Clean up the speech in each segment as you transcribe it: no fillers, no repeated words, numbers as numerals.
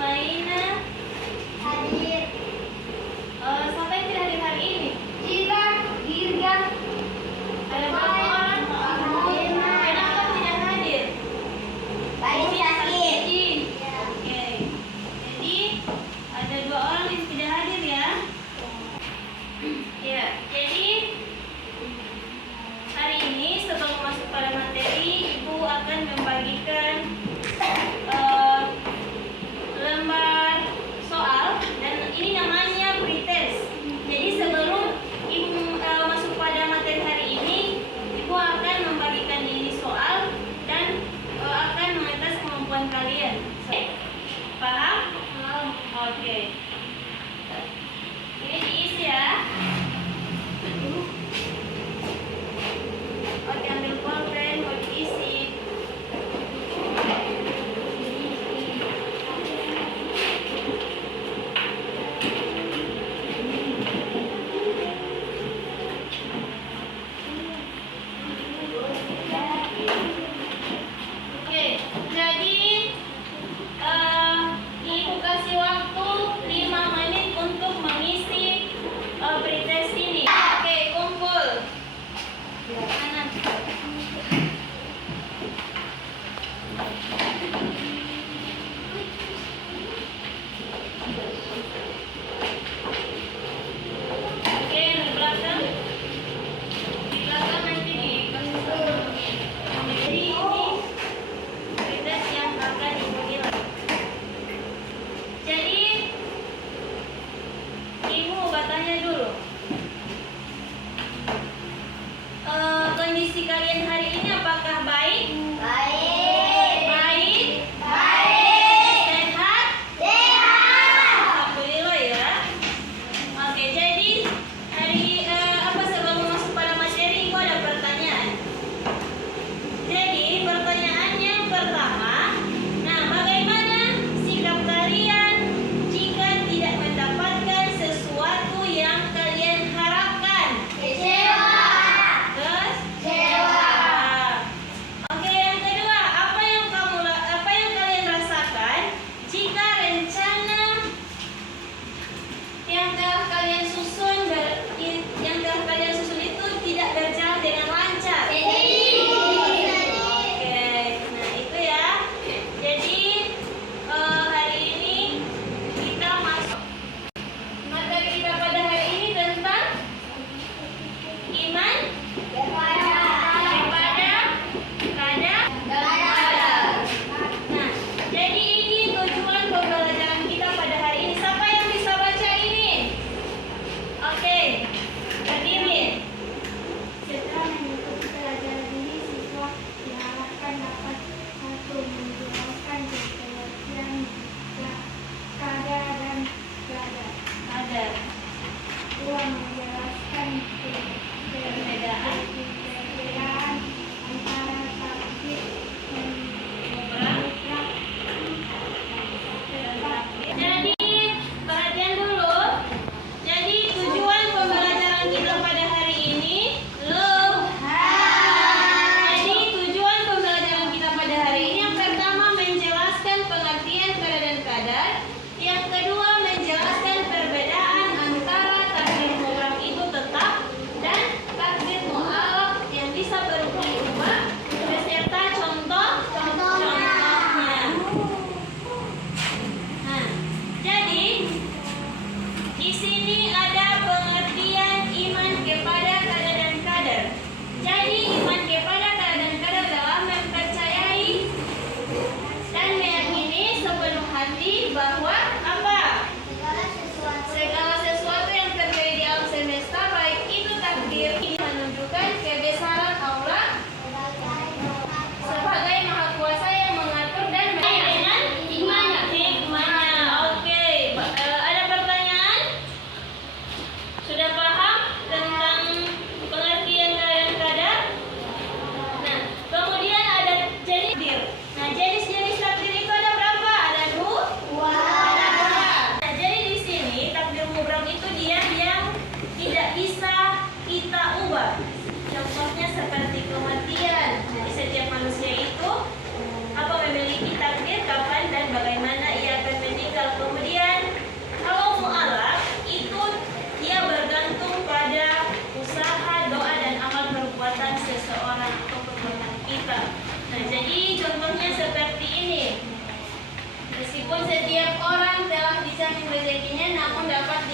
Maina hadir. Siapa yang tidak hadir hari ini? Jira, Girga. Ada berapa orang? Kenapa tidak hadir? Baik sakit. Oke. Jadi ada 2 orang yang tidak hadir ya. Ya, jadi hari ini sebelum masuk pada materi, Ibu akan membagikan lembar soal, dan ini namanya pretest. Jadi sebelum Ibu masuk pada materi hari ini, Ibu akan membagikan ini soal dan akan mengetes kemampuan kalian. Paham? Oke. Ini diisi ya. Oke, ambil pulpen, mau diisi. Oke, jadi Ibu kasih waktu 5 menit untuk mengisi pretest ini. Oke, kumpul. Kanan. Oke, di belakang. Di belakang nanti dikasih tahu. Jadi ini pretest yang akan Ibu nilai. Jadi Ibu bertanya dulu. Kondisi kalian hari ini apakah baik? Baik. Sehat? Alhamdulillah ya. Oke, jadi hari sebelum masuk pada materi, Ibu ada pertanyaan. Jadi pertanyaan yang pertama, bagaimana sikap kalian jika tidak mendapatkan sesuatu yang kalian harapkan? Kecewa. Terus? Oke, yang kedua, apa yang kalian rasakan jika rencana yang telah kalian susun itu tidak berjalan dengan lancar? Oke, nah itu ya. Jadi hari ini kita masuk materi kita pada hari ini tentang iman kepada kadar. Nah, jadi ini tujuan pembelajaran kita pada hari ini. Siapa yang bisa baca ini? Oke, berdiri. Setelah mengikuti pelajaran ini, siswa diharapkan dapat 1. Menjelaskan pengertian kadar dan gadar. Ada 2. Menjelaskan perbedaan antara takdir dan mutlak. Jadi perhatian dulu. Jadi tujuan pembelajaran kita pada hari ini, Jadi tujuan pembelajaran kita pada hari ini yang pertama menjelaskan pengertian kadar dan kadar. Yang kedua menjelaskan perbedaan antara takdir mutlak itu tetap dan takdir mu'allaq yang bisa berubah-ubah beserta contoh-contohnya. Nah, jadi di sini ada pengertian iman kepada kadar dan kadar. Jadi iman kepada kadar dan kadar adalah mempercayai dan meyakini sepenuh hati bahwa apa? Segala sesuatu yang terjadi di alam semesta, baik itu takdir, ini menunjukkan kebesaran Allah sebagai Maha Kuasa yang mengatur dan dengan hikmahnya. Oke, ada pertanyaan? Sudah paham tentang pengertian kadar dan kadar? Nah, kemudian ada jenis takdir. Nah, jenis-jenis takdir itu ada berapa? Ada 2. Setiap orang telah dijamin rezekinya, namun dapat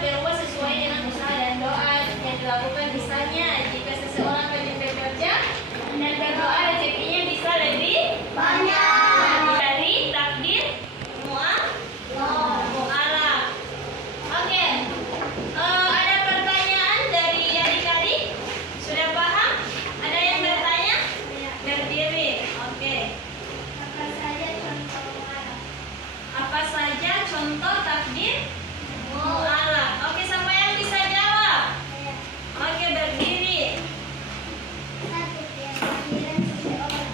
berubah sesuai dengan usaha dan doa yang dilakukan. Misalnya, jika seseorang rajin bekerja dan berdoa, rezekinya bisa lebih banyak. dari takdir mu'alaf. Oke, ada pertanyaan dari adik-adik? Sudah paham? Ada yang bertanya? Berdiri. Oke. Apa saja contoh mu'alaf? Apa saja contoh takdir mu'alaf? Oke, siapa yang bisa jawab? Oke, berdiri. 1. Kehadiran seseorang.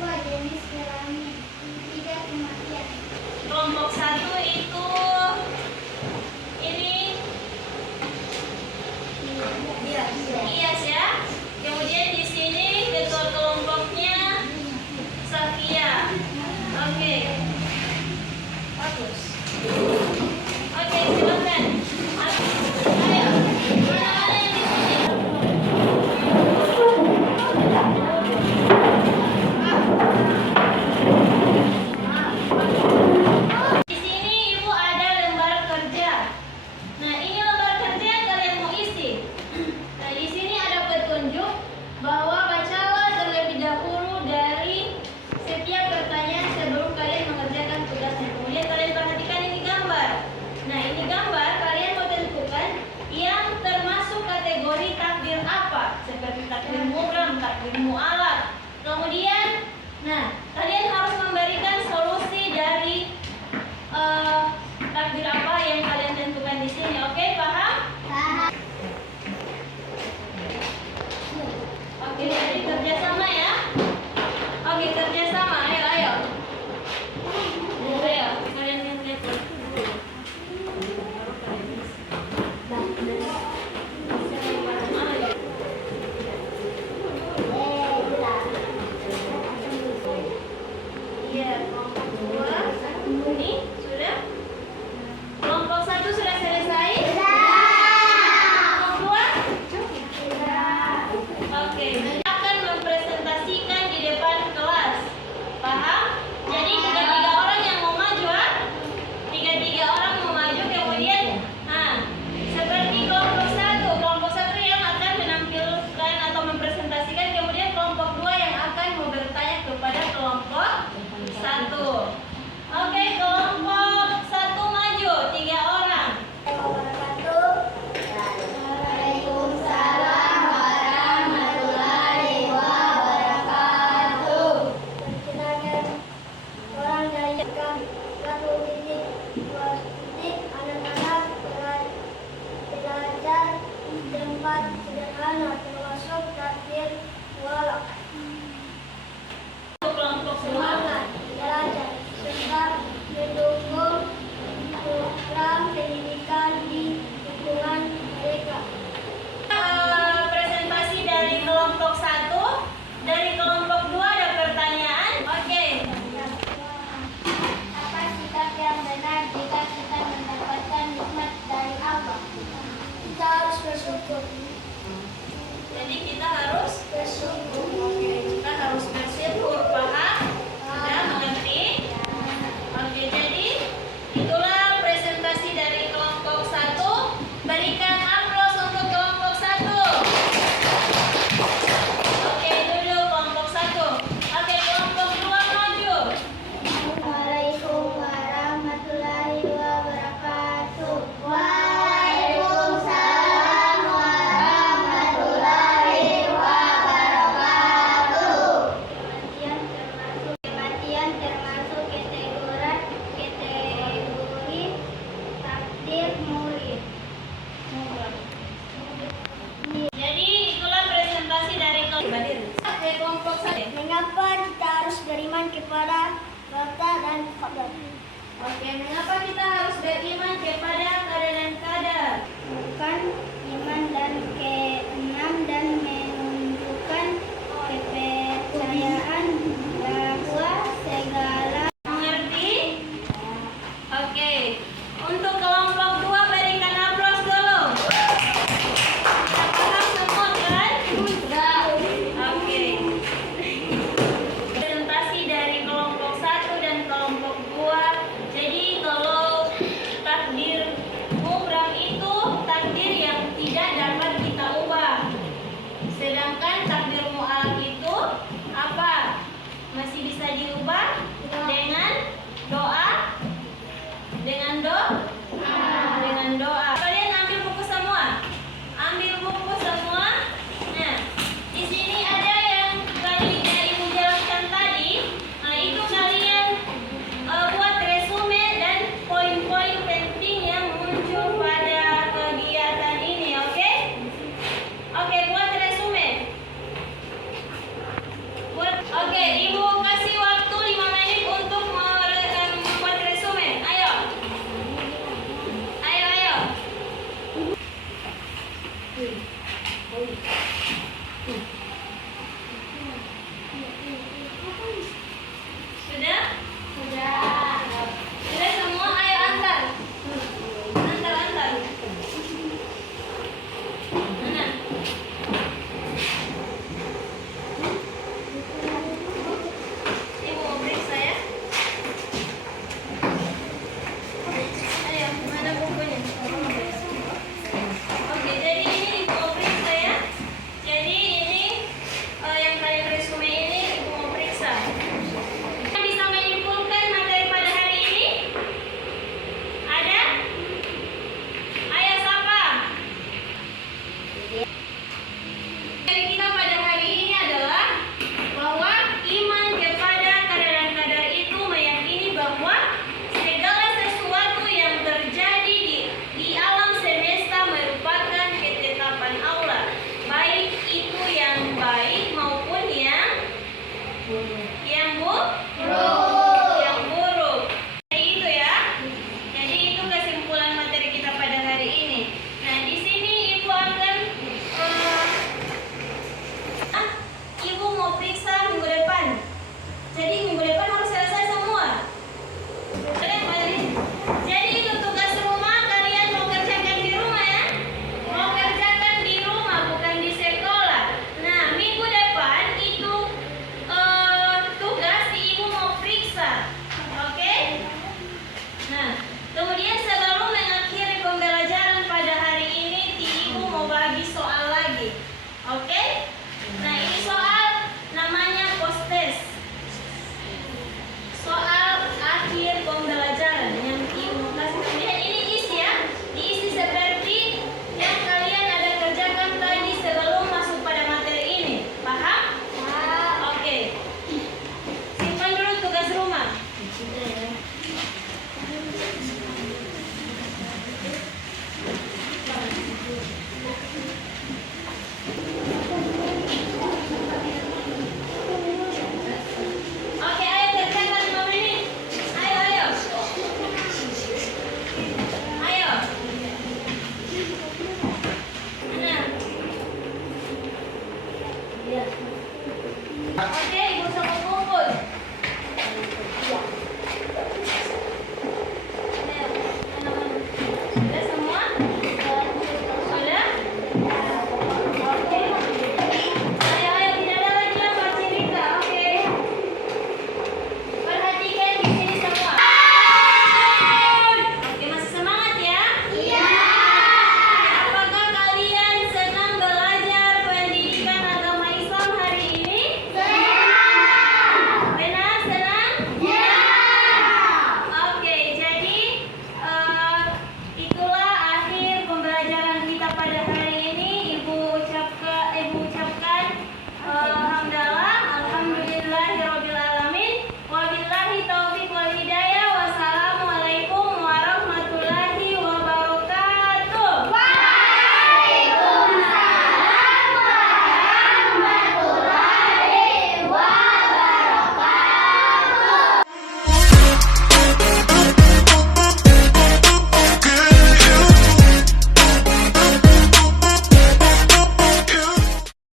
2. Jenis kelamin. 3. Kematian. Kelompok 1 itu